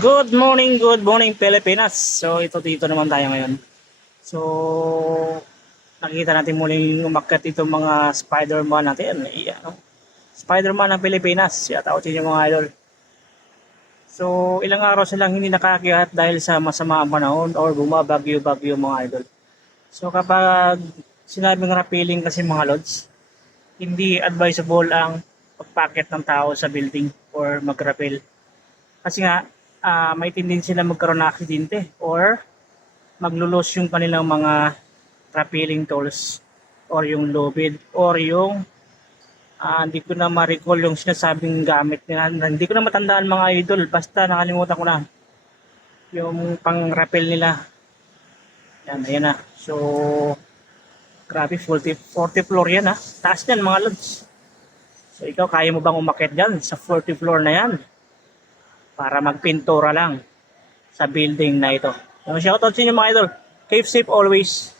Good morning Pilipinas. So dito naman tayo ngayon. So nakikita natin muling umakyat itong mga Spider-Man natin. Ano? Spider-Man ng Pilipinas. Yata ako yung mga idol. So ilang araw silang hindi nakakyat dahil sa masama ang panahon or bumabagyo-bagyo mga idol. So kapag sinabing rappelling kasi mga lods, hindi advisable ang pagpakit ng tao sa building or mag-rappel. Kasi nga, may tendency na magkaroon ng aksidente or maglulos yung kanilang mga rappelling tools or yung lubid or yung hindi ko na ma-recall yung sinasabing gamit nila. Hindi ko na matandaan mga idol, basta nakalimutan ko na yung pang-rappel nila. Yan, ayan na. So, grabe, 40 floor yan ha. Taas yan mga lods. So, ikaw, kaya mo bang umakyat dyan sa 40 floor na yan? Para magpintura lang sa building na ito. So, shoutout sa inyo mga idol. Keep safe always.